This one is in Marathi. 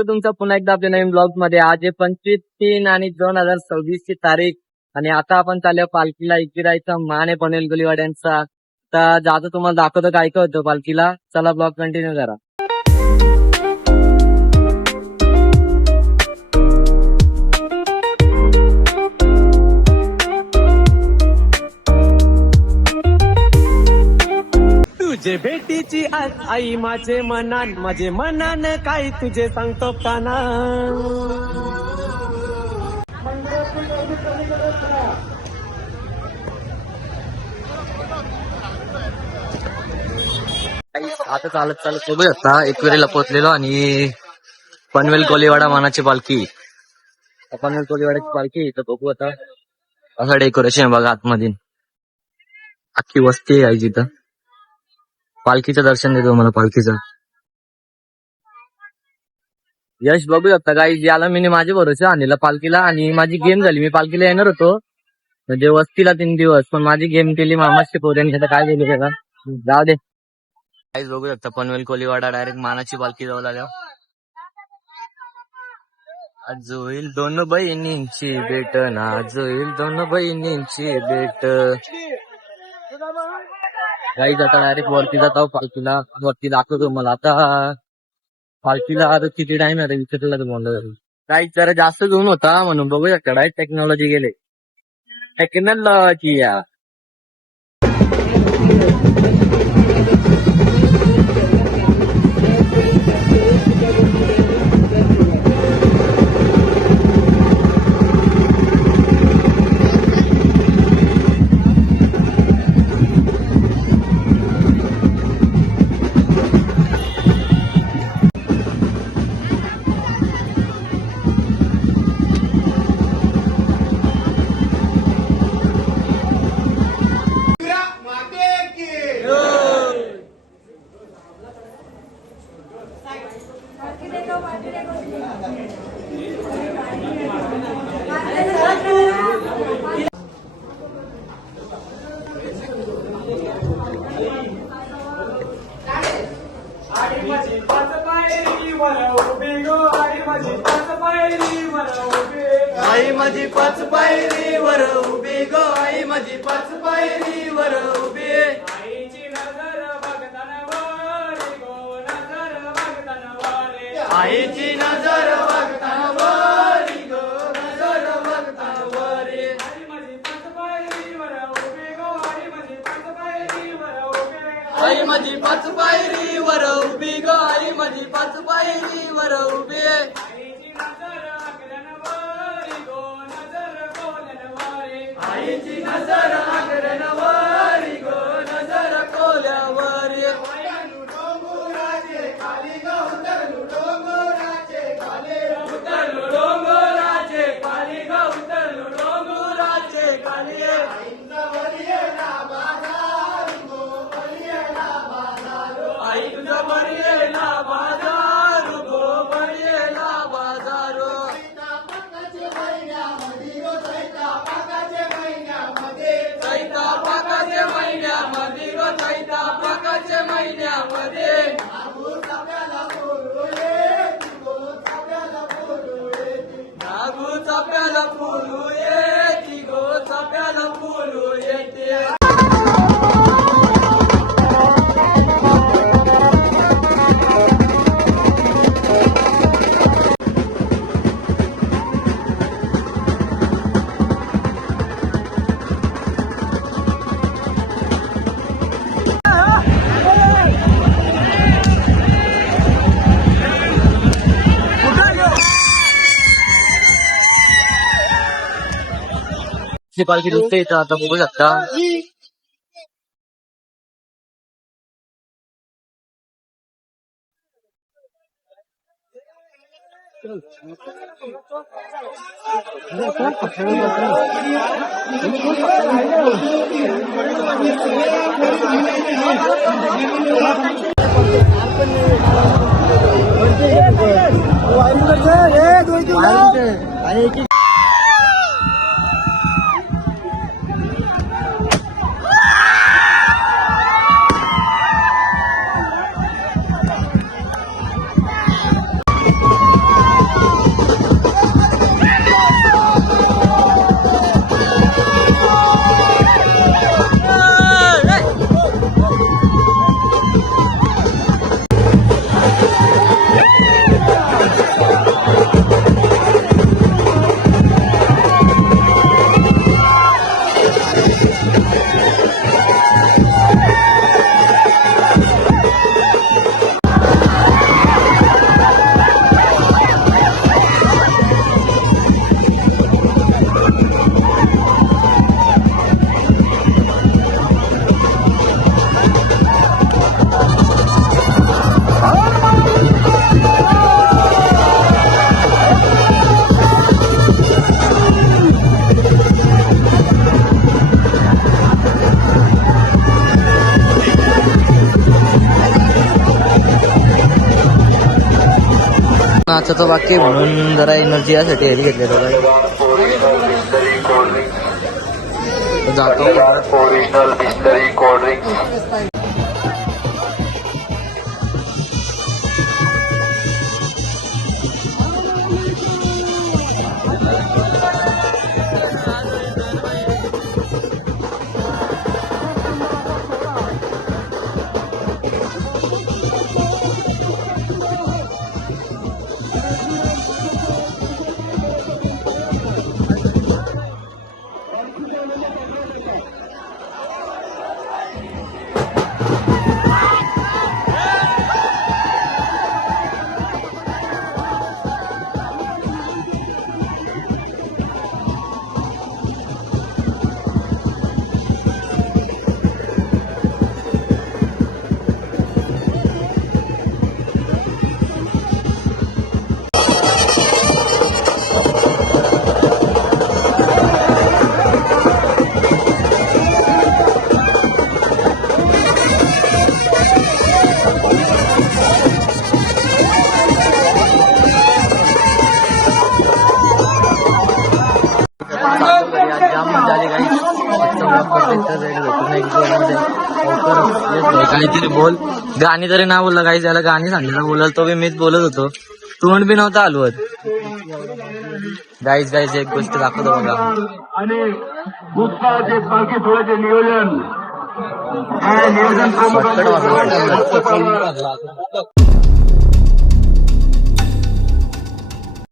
स्वागत तुमचं पुन्हा एकदा आपल्या नवीन ब्लॉग मध्ये. आज आहे 25/3/2026 ची तारीख आणि आता आपण चाललो पालखीला. इकिरायचा मान आहे पनवेल कोलीवाड्यांचा. तर जातो तुम्हाला दाखवतो काय काय होतं पालखीला. चला ब्लॉग कंटिन्यू करा. तुझे भेटीची आज आई माझे मनान काय तुझे सांगतो काना. आता चालत बघू शकता एकवेळेला पोहोचलेलो आणि पनवेल कोलीवाडा मानाची पालखी. पनवेल कोलीवाड्याची पालखी इथं बघू आता. असं डेकोरेशन बघा आतमध्ये. अख्खी वस्ती आहे जिथं. पालखीचं दर्शन देतो मला पालखीचं. यश बघू शकता काही याला मी माझे भरोसे आणलेला पालखीला आणि माझी गेम झाली. मी पालखीला येणार होतो म्हणजे वस्तीला 3 दिवस, पण माझी गेम केली मामाची पोऱ्यांनी. आता काय केली त्याला जाऊ दे. काहीच बघू शकता पनवेल कोलीवाडा डायरेक्ट मानाची पालखी जवळ आल्या. आज होईल 2 बहिणींची भेट ना, आज होईल 2 बहिणींची भेट. काही आता डायरेक्ट वरती जातो पालखीला. वरती दाखवतो मला आता पालखीला. आता किती टाइम आहे विचारला तुम्हाला. काही जरा जास्त झूम होता म्हणून बघू शकता. डायरेक्ट टेक्नॉलॉजी गेले. टेक्नॉलॉजी आई माझी 5 पायरीवर उभी गो, आई माझी 5 पायरीवर उभी. आईची नजर बघताना वारी गो, नजर बघताना वारी. आईची नजर बघताना वारी गो, नजर बघताना वारी. आई माझी 5 पायरीवर उभी गो, आई माझी 5 पायरीवर उभी. आई माझी 5 पायरीवर उभी गो, आई माझी 5 पायरीवर उभी. आईची नजर आकरण वारी गो, नजर कोल्यावारी. डोंगराचे खाली गो, उतरलो डोंगराचे खाली. उतरलो डोंगराचे खाली गो, उतरलो डोंगराचे खाली. आईचा बलियेला बाजार गो, बलियेला बाजार. आईचा बलियेला बाजार गो, बलियेला बाजार. महिन्यामध्ये नागू चाप्याला फुलू येते गो, चाप्याला फुलू येते. नागू चाप्याला फुलू येते गो, चाप्याला फुलू येते. पालखी दुसरे इथं आता बघू शकता. नाश्त्याचं बाकी आहे म्हणून जरा एनर्जी यासाठी हेरी घेतलेलं आहे. जातो ओरिजिनल बिस्लरी कोल्ड ड्रिंक्स. काहीतरी बोल. गाणी तरी नाही बोलला काही, त्याला गाणी सांगितलं बोलाल तो बी मीच बोलत होतो, तोंड बी नव्हता हलवत. गाईज एक गोष्ट दाखवतो बघा. आणि उत्साहाचे पालखी सोहळ्याचे नियोजन शॉर्टकट वाजवलं.